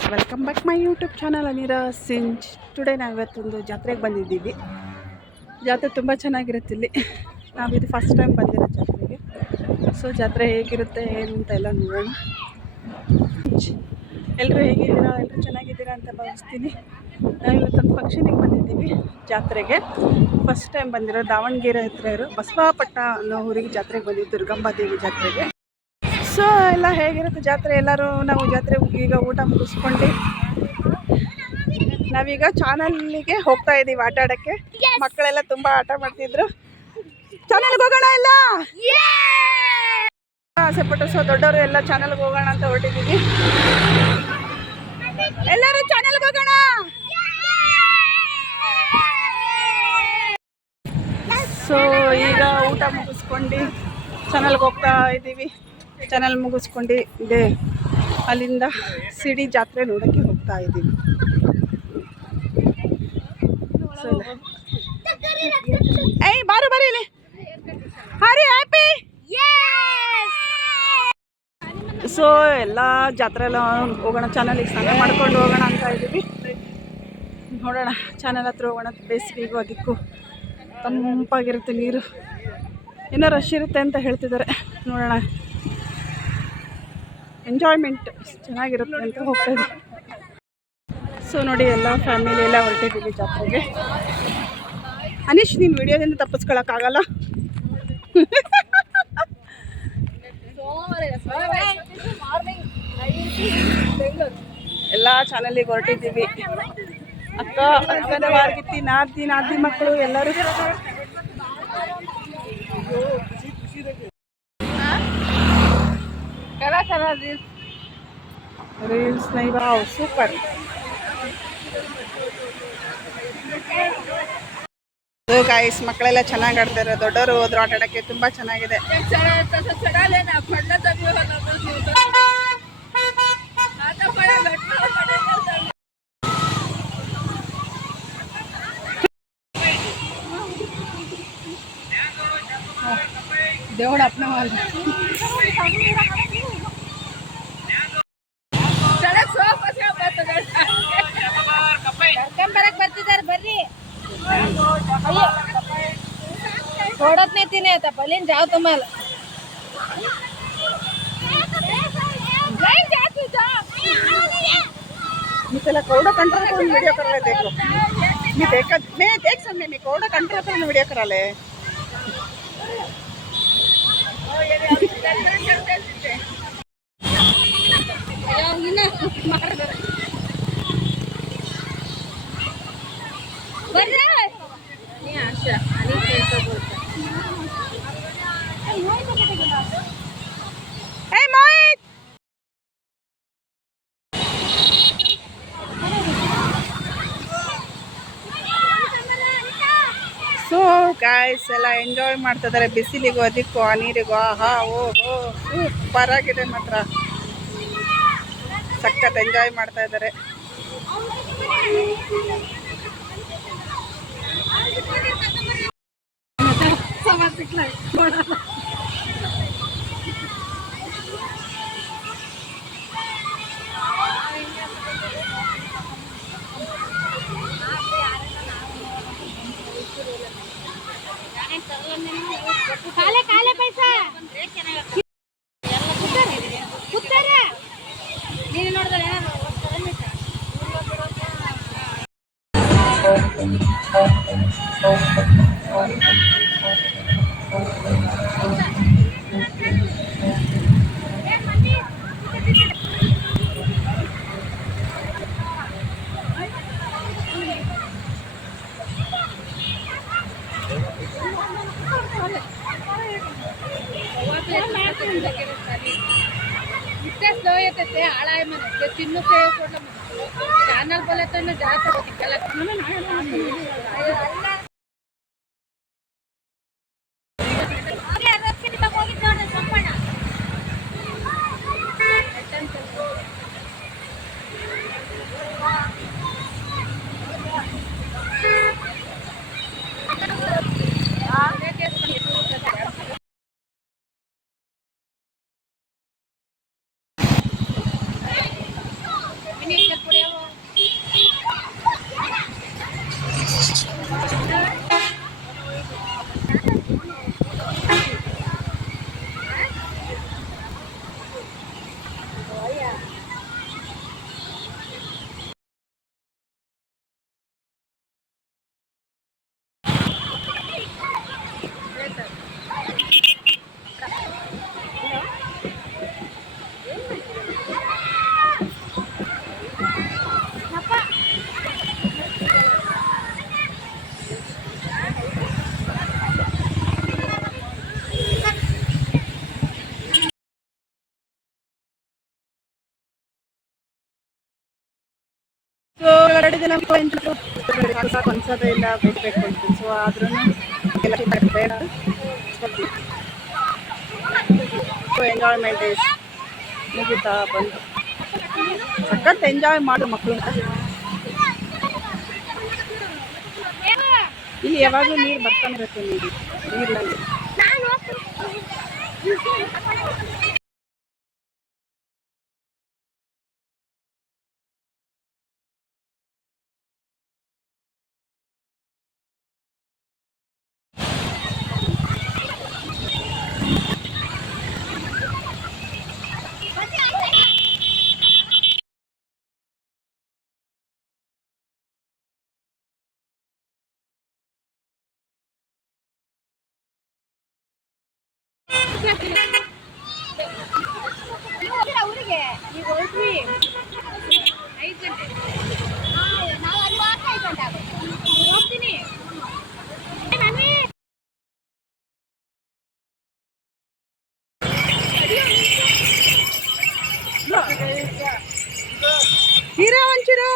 Guys, welcome back my YouTube channel ಅನಿರಾ ಸಿಂಚ್. Today ನಾವು ಇವತ್ತೊಂದು ಜಾತ್ರೆಗೆ ಬಂದಿದ್ದೀವಿ. ಜಾತ್ರೆ ತುಂಬ ಚೆನ್ನಾಗಿರುತ್ತೆ ಇಲ್ಲಿ. ನಾವಿದು ಫಸ್ಟ್ ಟೈಮ್ ಬಂದಿರೋ ಜಾತ್ರೆಗೆ. ಸೊ ಜಾತ್ರೆ ಹೇಗಿರುತ್ತೆ ಏನು ಅಂತ ಎಲ್ಲ ನೋಡೋಣ. ಎಲ್ಲರೂ ಹೇಗಿದ್ದೀರಾ? ಎಲ್ಲರೂ ಚೆನ್ನಾಗಿದ್ದೀರಾ ಅಂತ ಭಾವಿಸ್ತೀನಿ. ನಾವು ಇವತ್ತೊಂದು ಫಂಕ್ಷನಿಗೆ ಬಂದಿದ್ದೀವಿ ಜಾತ್ರೆಗೆ. ಫಸ್ಟ್ ಟೈಮ್ ಬಂದಿರೋ ದಾವಣಗೆರೆ ಹತ್ರ ಇರೋ ಬಸವಾಪಟ್ಟಣ ಅನ್ನೋ ಊರಿಗೆ ಜಾತ್ರೆಗೆ ಬಂದಿದ್ದು, ದುರ್ಗಮ್ಮ ದೇವಿ ಜಾತ್ರೆಗೆ. ಸೊ ಎಲ್ಲ ಹೇಗಿರುತ್ತೆ ಜಾತ್ರೆ, ಎಲ್ಲರೂ ನಾವು ಜಾತ್ರೆ ಈಗ ಊಟ ಮುಗಿಸ್ಕೊಂಡು ನಾವೀಗ ಚಾನಲ್ಗೆ ಹೋಗ್ತಾ ಇದ್ದೀವಿ ಆಟ ಆಡೋಕ್ಕೆ. ಮಕ್ಕಳೆಲ್ಲ ತುಂಬ ಆಟ ಮಾಡ್ತಿದ್ರು. ಚಾನಲ್ಗೆ ಹೋಗೋಣ ಎಲ್ಲ ಆಸೆ ಪಟ್ಟು. ಸೊ ದೊಡ್ಡವರು ಎಲ್ಲ ಚಾನಲ್ಗೆ ಹೋಗೋಣ ಅಂತ ಹೊರಟಿದ್ದೀವಿ. ಎಲ್ಲರೂ ಚಾನಲ್ಗೆ ಹೋಗೋಣ. ಸೊ ಈಗ ಊಟ ಮುಗಿಸ್ಕೊಂಡು ಚಾನಲ್ಗೆ ಹೋಗ್ತಾ ಇದ್ದೀವಿ. ಚಾನಲ್ ಮುಗಿಸ್ಕೊಂಡು ಇದೆ ಅಲ್ಲಿಂದ ಸಿಡಿ ಜಾತ್ರೆ ನೋಡೋಕ್ಕೆ ಹೋಗ್ತಾ ಇದ್ದೀವಿ. ಏಯ್ ಬಾರು ಬರೀ ಇಲ್ಲಿ ಹರಿ ಹ್ಯಾಪಿ. ಸೊ ಎಲ್ಲ ಜಾತ್ರೆ ಎಲ್ಲ ಹೋಗೋಣ, ಚಾನಲಿಗೆ ಸ್ನಾನ ಮಾಡ್ಕೊಂಡು ಹೋಗೋಣ ಅಂತ ಇದ್ದೀವಿ. ನೋಡೋಣ, ಚಾನಲ್ ಹತ್ರ ಹೋಗೋಣ. ಬೇಸಿಗೆಗೂ ಅದಕ್ಕೂ ತಂಪಾಗಿರುತ್ತೆ ನೀರು. ಇನ್ನೂ ರಶ್ ಇರುತ್ತೆ ಅಂತ ಹೇಳ್ತಿದ್ದಾರೆ. ನೋಡೋಣ, ಎಂಜಾಯ್ಮೆಂಟ್ ಚೆನ್ನಾಗಿರುತ್ತೆ ಅಂತ ಹೋಗ್ತಾ ಇದ್ದೀವಿ. ಸೊ ನೋಡಿ, ಎಲ್ಲ ಫ್ಯಾಮಿಲಿ ಎಲ್ಲ ಹೊರಟಿದ್ದೀವಿ ಜಾತ್ರೆಗೆ. ಅನೀಶ್, ನೀನು ವಿಡಿಯೋದಿಂದ ತಪ್ಪಿಸ್ಕೊಳಕ್ಕಾಗಲ್ಲ. ಎಲ್ಲ ಚಾನಲಿಗೆ ಹೊರಟಿದ್ದೀವಿ. ಅಕ್ಕನ ವಾರ್ಗಿತ್ತಿ ನಾದಿ ಮಕ್ಕಳು ಎಲ್ಲರೂ. Reels wow super. ಗಾಯ್ಸ್, ಮಕ್ಕಳೆಲ್ಲ ಚೆನ್ನಾಗಿ ಆಡ್ತಾರೆ. ದೊಡ್ಡವರು ಹೋದ್ರು ಆಟ ಆಡೋಕ್ಕೆ. ತುಂಬ ಚೆನ್ನಾಗಿದೆ. ದೇವಳ ಅಪ್ನ ಬರಕ್ ಬರ್ತಿದಾರೆ. ಬರ್ರಿ, थोडत नाही तिने आता बलीन जाओ तुम्हाला. मी त्याला केवढं कंट्रोल करून व्हिडिओ करायला देखो. मी देख समजे मी केवढं कंट्रोल करून व्हिडिओ करायला. ಸೊ ಗಾಯ್ಸ್, ಎಲ್ಲ ಎಂಜಾಯ್ ಮಾಡ್ತಾ ಇದ್ದಾರೆ. ಬಿಸಿಲಿಗೂ ಅದಕ್ಕೂ ಆ ನೀರಿಗೂ ಆಹಾ ಓಹೋ ಸೂಪರ್ ಆಗಿದೆ. ಮಾತ್ರ ಸಖತ್ ಎಂಜಾಯ್ ಮಾಡ್ತಾ ಇದ್ದಾರೆ. ಕಾಲೆ ಕಾಲೆ ಪೈಸಾ ನೀನು ನೋಡಿದ್ರೆ इतने स्लो येते ते आळा आहे म्हणे. ते चिन्ह ते सोडलं चॅनल बोलत जास्त 2 ದಿನ ಅನ್ಸೋದೇ ಇಲ್ಲ, ಬೇಕು ಅಂತ. ಸೊ ಆದ್ರೂ ಬೇಡ, ಎಂಜಾಯ್ಮೆಂಟ್ ಮುಗಿತಾ ಬಂದು ಸಖತ್ ಎಂಜಾಯ್ ಮಾಡು ಮಕ್ಕಳು. ಇಲ್ಲಿ ಯಾವಾಗಲೂ ನೀರು ಬರ್ತಾನೆ ಇರುತ್ತೆ, ನೀರಿನಲ್ಲಿ. ಊರಿಗೆ ಈಗ ಹೋಗ್ತೀವಿ 5 ಗಂಟೆ, ನಾವು ಅಲ್ಲಿ 5 ಗಂಟೆ ಆಗುತ್ತೆ ಹೋಗ್ತೀನಿ. ಹೀರೋ ಒಂಚೂರು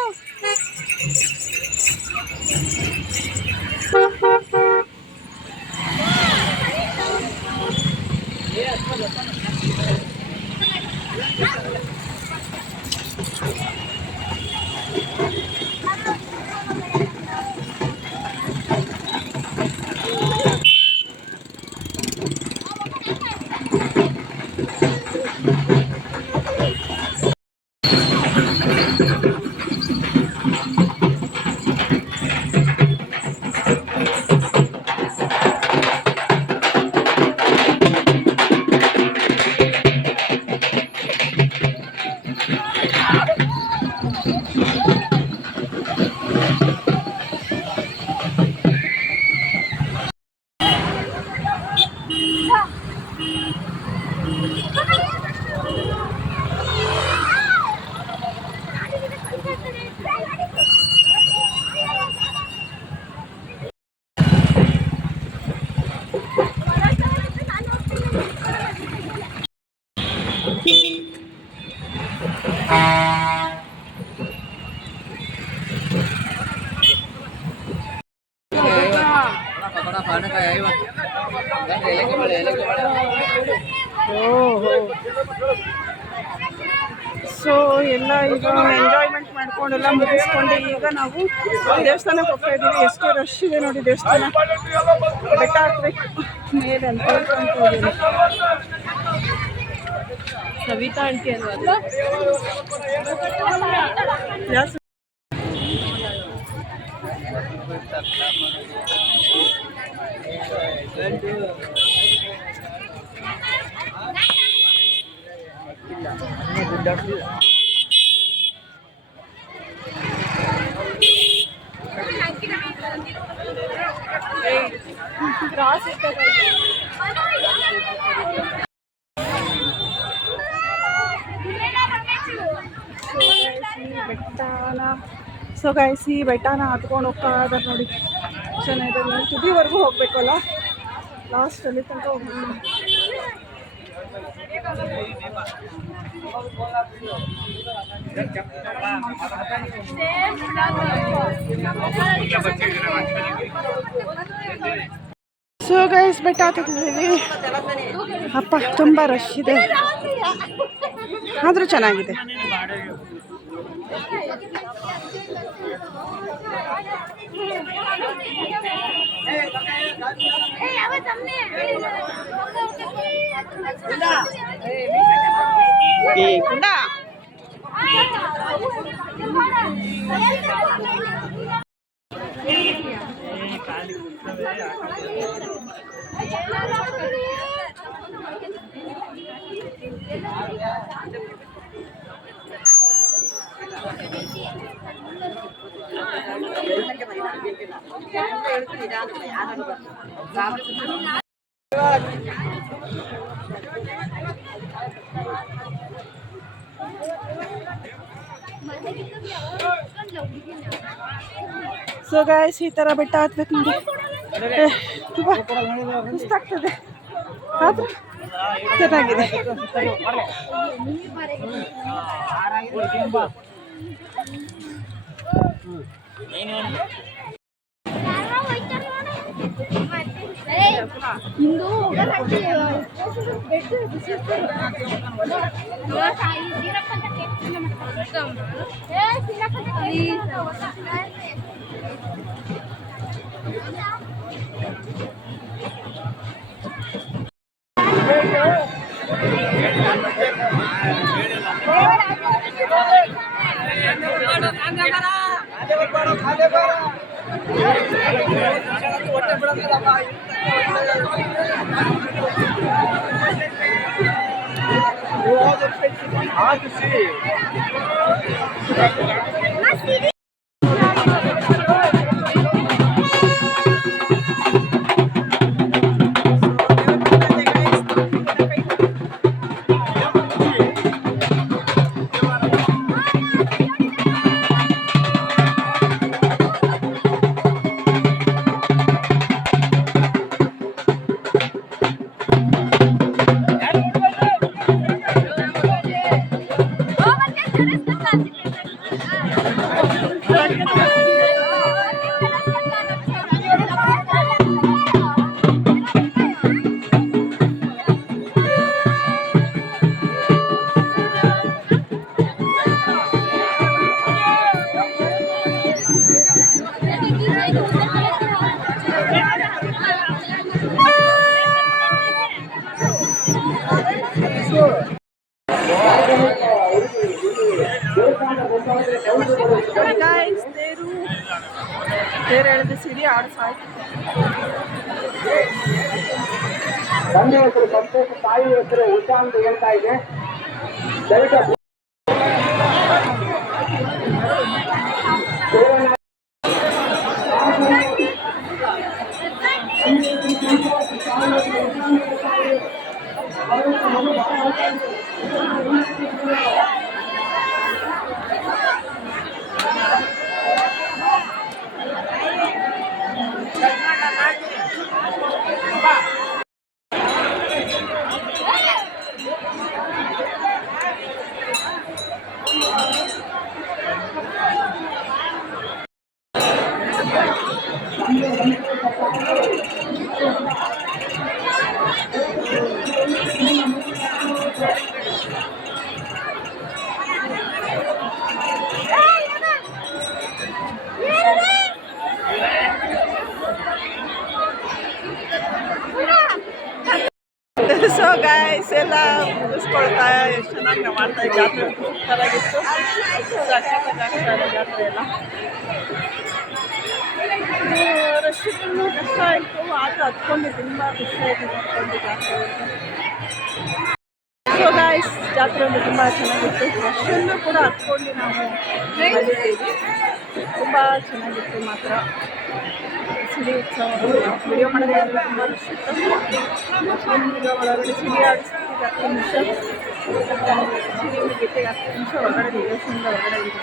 ಸೊ ಎಲ್ಲ ಈಗ ಎಂಜಾಯ್ಮೆಂಟ್ ಮಾಡ್ಕೊಂಡೆಲ್ಲ ಮುಗಿಸ್ಕೊಂಡು ಈಗ ನಾವು ದೇವಸ್ಥಾನಕ್ಕೆ ಹೋಗ್ತಾ ಇದ್ದೀವಿ. ಎಷ್ಟು ರಶ್ ಇದೆ ನೋಡಿ, ದೇವಸ್ಥಾನ ಬೆಟ್ಟ ಹಾಕ್ಬೇಕು ಮೇಲೆ ಅಂತ ಹೇಳ್ಕೊಂತ ಇದ್ದೀನಿ. ಸವಿತಾ ಆಂಟಿ ಅಲ್ವಾ? ಸೊ ಗೈಸ್, ಈ ಬೆಟ್ಟನ ಹತ್ಕೊಂಡು ಹೋಗ್ತಾ ಇದ್ದಾರೆ ನೋಡಿ, ಚೆನ್ನಾಗಿದೆ. ತುದಿವರೆಗೂ ಹೋಗ್ಬೇಕಲ್ಲ, ಲಾಸ್ಟ್ ಅಲ್ಲಿ ತನಕ ಹೋಗ್ಬೇಕು. ಸೊ ಗೈಸ್, ಬೆಟ್ಟ ಹತ್ತಿದ್ದೀವಿ. ಅಪ್ಪ ತುಂಬ ರಶ್ ಇದೆ, ಆದರೂ ಚೆನ್ನಾಗಿದೆ. ಸೊ ಗೈಸ್, ಈ ಥರ ಬೆಟ್ಟ ಹತ್ಬೇಕು ನೋಡಿ, ತುಂಬ ಸುಸ್ತಾಗ್ತದೆ, ಆದರೂ ಚೆನ್ನಾಗಿದೆ. ಇಂದು ಗಾಯ್ಸ್ ತೇರು ಎಳೆದು ಸಿಡಿ ಆಡಿಸಾಯ್ತು. ತಂದೆ ಹೆಸರು ಸಂತೋಷ, ತಾಯಿ ಹೆಸರು ಉಷಾ ಅಂತ ಹೇಳ್ತಾ ಇದೆ. ದಯವಿಟ್ಟು ಸೊ ಗಾಯ್ಸ್ ಎಲ್ಲ ಮುಗಿಸ್ಕೊಳ್ತಾ ಎಷ್ಟು ಚೆನ್ನಾಗಿ ನಾವು ಮಾಡ್ತಾ ಇದ್ದ ಜಾತ್ರೆ ಸೂಪರಾಗಿತ್ತು. ಸಕ್ಕತ್ತಾಗಿ ಜಾತ್ರೆ ಎಲ್ಲ ರಶ್ ಕಷ್ಟ ಆಯಿತು. ಆಟ ಹತ್ಕೊಂಡು ತುಂಬ ಖುಷಿ ಆಯಿತು ಹತ್ಕೊಂಡು ಜಾತ್ರೆ. ಸೊ ಗಾಯ್ಸ್ ಜಾತ್ರೆ ಒಂದು ತುಂಬ ಚೆನ್ನಾಗಿತ್ತು. ರಶನ್ನು ಕೂಡ ಹತ್ಕೊಂಡು ನಾವು ಬಂದಿದ್ದೀವಿ. ತುಂಬ ಚೆನ್ನಾಗಿತ್ತು ಮಾತ್ರ. ಸಿಡಿ ಉತ್ಸವ ವಿಡಿಯೋ ಮಾಡೋದಾದ್ರೆ ತುಂಬ ರಶ್ ಇತ್ತು. ಒಳಗಡೆ ಸಿಡಿ ಆಡಿಸ್ತೀವಿ 10 ನಿಮಿಷ, ಸಿಡಿಯಿಂದ ಗೆಟ್ಟಿಗೆ 10 ನಿಮಿಷ ಹೊರಗಡೆ ದೇವಸ್ಥಾನದ ಹೊರಗಡೆ ಇದೆ.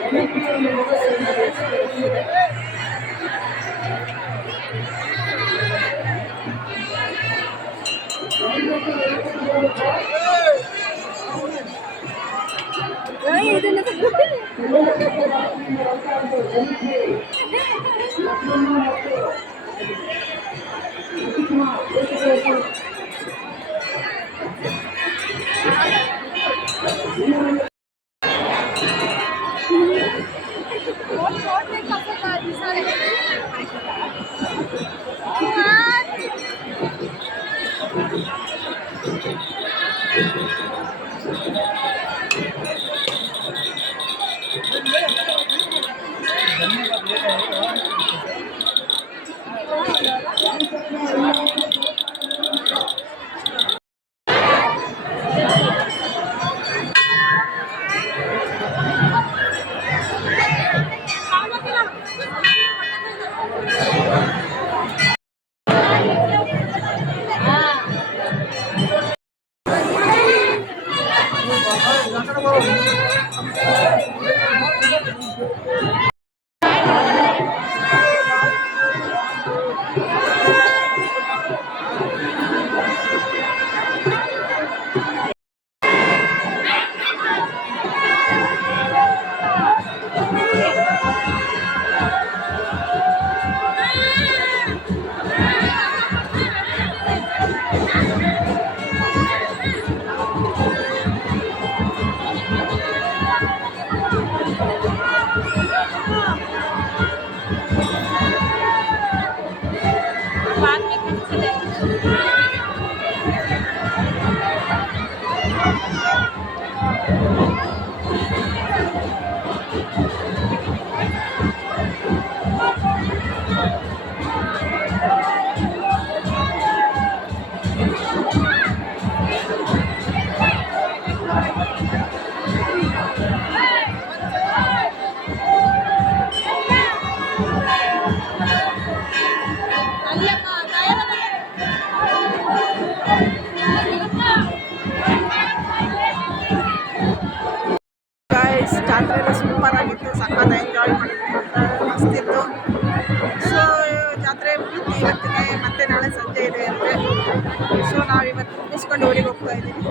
ಸೊ ನಾವಿವತ್ತು ಮುಗಿಸ್ಕೊಂಡು ಊರಿಗೆ ಹೋಗ್ತಾ ಇದ್ದೀವಿ.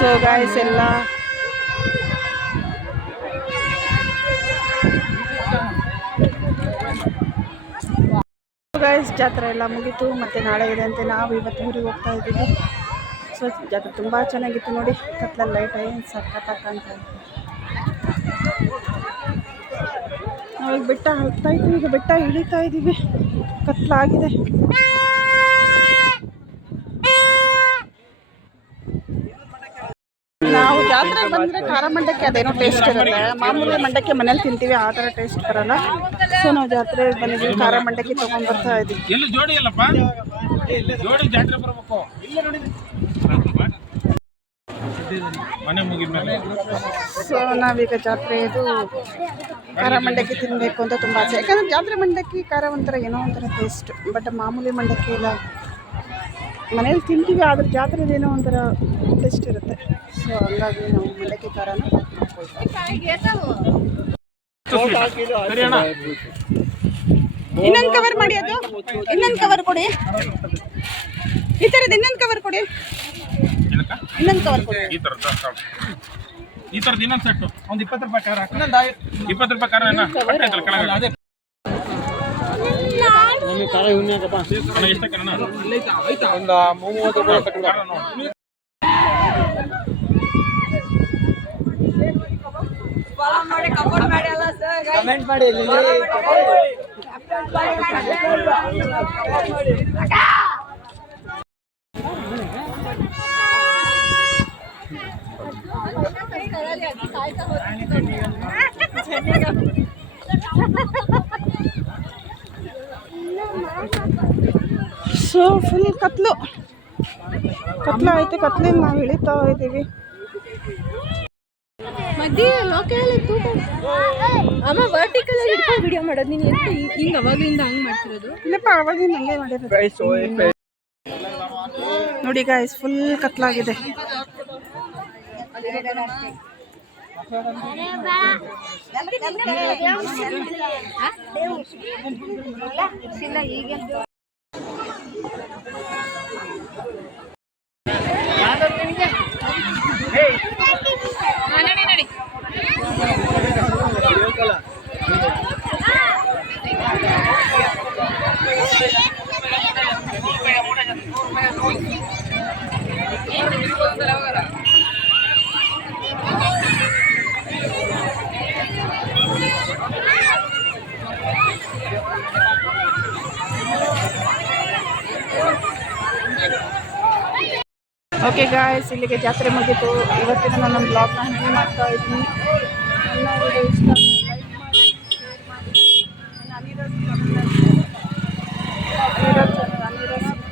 ಸೊ ಗಾಯ್ಸ್ ಎಲ್ಲ ಗಾಯ್ಸ್ ಜಾತ್ರೆ ಎಲ್ಲ ಮುಗೀತು. ಮತ್ತು ನಾಳೆ ಇದೆ ಅಂತೆ. ನಾವು ಇವತ್ತು ಊರಿಗೆ ಹೋಗ್ತಾ ಇದ್ದೀವಿ. ಸೊ ಜಾತ್ರೆ ತುಂಬ ಚೆನ್ನಾಗಿತ್ತು ನೋಡಿ. ಕತ್ಲಲ್ಲಿ ಲೈಟ್ ಏನು ಸಕ್ಕತ್ತಾಕಂತ. ನಾವೀಗ ಬೆಟ್ಟ ಹತ್ತಾ ಇದ್ದೀವಿ. ಈಗ ಬೆಟ್ಟ ಇಳಿತಾ ಇದ್ದೀವಿ. ಕತ್ಲಾಗಿದೆ. ನಾವು ಜಾತ್ರೆಗೆ ಬಂದರೆ ಖಾರ ಮಂಡಕ್ಕಿ ಅದೇನೋ ಟೇಸ್ಟ್ ಇರುತ್ತೆ. ಮಾಮೂಲಿ ಮಂಡಕ್ಕಿ ಮನೇಲಿ ತಿಂತೀವಿ, ಆ ಥರ ಟೇಸ್ಟ್ ಬರಲ್ಲ. ಸೊ ನಾವು ಜಾತ್ರೆಗೆ ಬಂದಿದ್ದೀವಿ, ಖಾರ ಮಂಡಕ್ಕಿ ತೊಗೊಂಡ್ಬರ್ತಾ ಇದ್ದೀವಿ. ಸೊ ನಾವೀಗ ಜಾತ್ರೆ ಇದು ಖಾರ ಮಂಡಕ್ಕಿ ತಿನ್ನಬೇಕು ಅಂತ ತುಂಬ ಆಸೆ. ಯಾಕಂದರೆ ಜಾತ್ರೆ ಮಂಡಕ್ಕಿ ಖಾರ ಒಂಥರ ಏನೋ ಒಂಥರ ಟೇಸ್ಟ್. ಬಟ್ ಮಾಮೂಲಿ ಮಂಡಕ್ಕಿ ಎಲ್ಲ ಮನೇಲಿ ತಿಂತೀವಿ, ಆದರೆ ಜಾತ್ರೆದು ಏನೋ ಒಂಥರ ಟೇಸ್ಟ್ ಇರುತ್ತೆ. ಸೊ ಹಂಗಾಗಿ ನಾವು ಮಂಡಕ್ಕಿ ಖಾರನ ಇನ್ನೊಂದು ಕವರ್ ಮಾಡಿ. ಅದು ಇನ್ನೊಂದು ಕವರ್ ಕೊಡಿ. ಈ ಥರದ್ದು ಇನ್ನೊಂದು ಕವರ್ ಕೊಡಿ. ಇನ್ನೊಂದು ಕವರ್ ಕೊಡಿ. ಈ ಥರದ್ದು ಇನ್ನೊಂದು ಸೆಟ್ಟು ಒಂದು 20 ರೂಪಾಯಿ ಖಾರ. 20 ರೂಪಾಯಿ ಖಾರ ಕಮೆಂಟ್ ಮಾಡಿ. ಸೊ ಫುಲ್ ಕತ್ಲು ಆಯ್ತು. ಕತ್ಲಿಂದ ನಾವು ಇಳಿತಾ ಇದ್ದೀವಿ. ಮಧ್ಯೆ ಲೋಕಲ್ ತೂಕ ಅಮ್ಮ ವರ್ಟಿಕಲ್ ಆಗಿ ಇಟ್ಕೊಂಡು ವಿಡಿಯೋ ಮಾಡೋದು. ನೀನು ಎಷ್ಟು ಹಿಂಗೆ ಅವಾಗಲಿಂದ ಹಂಗೆ ಮಾಡ್ತಿರೋದು? ಇಲ್ಲಪ್ಪ, ಅವಾಗಿಂದ ಹಂಗೆ ಮಾಡಿರೋದು ನೋಡಿ ಗಾಯ್ಸ್. ಫುಲ್ ಕತ್ಲಾಗಿದೆ. ಓಕೆ ಗಾಯ್ಸ್, ಇಲ್ಲಿಗೆ ಜಾತ್ರೆ ಮುಗಿತು. ಇವತ್ತಿನ ನನ್ನ ಬ್ಲಾಗ್ನ ಹಂಗೆ ಮಾಡ್ತಾ ಇದ್ದೀನಿ. ನನ್ನ ವಿಡಿಯೋ ಇಷ್ಟ ಲೈಕ್ ಮಾಡಿ, ಶೇರ್ ಮಾಡಿ. ಅನಿರಸ್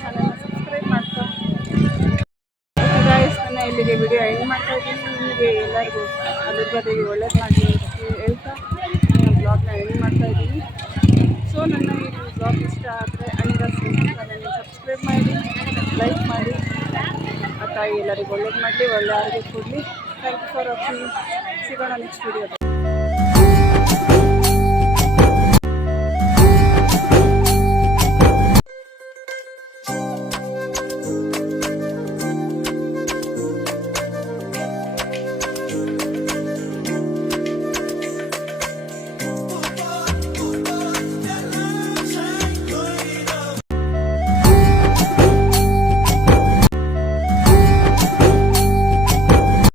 ಚಾನಲ್ನ ಸಬ್ಸ್ಕ್ರೈಬ್ ಮಾಡ್ತಾ ಗಾಯ್ಸ್. ನನ್ನ ಇಲ್ಲಿಗೆ ವಿಡಿಯೋ ಎಂಡ್ ಮಾಡ್ತಾ ಇದ್ದೀನಿ. ನಿಮಗೆ ಎಲ್ಲರಿಗೂ ದುರ್ಗಾದೇವಿ ಒಳ್ಳೇದು ಮಾಡಿ ಅಂತ ಹೇಳ್ತಾ ನನ್ನ ಬ್ಲಾಗ್ನ ಎಂಡ್ ಮಾಡ್ತಾ ಇದ್ದೀನಿ. ಸೊ ನನ್ನ ಈ ಬ್ಲಾಗ್ ಇಷ್ಟ ಆದರೆ ಅನಿರಸ್ ಚಾನಲ್ನ ಸಬ್ಸ್ಕ್ರೈಬ್ ಮಾಡಿ, ಲೈಕ್ ಮಾಡಿ. ತಾಯಿ ಎಲ್ಲರಿಗೂ ಒಳ್ಳೇದು ಮಾಡಲಿ, ಒಳ್ಳೆ ಆರೋಗ್ಯ ಕೊಡಲಿ. Thank you for watching. ಸಿಗೋಣ ನೆಕ್ಸ್ಟ್ ವಿಡಿಯೋದಲ್ಲಿ.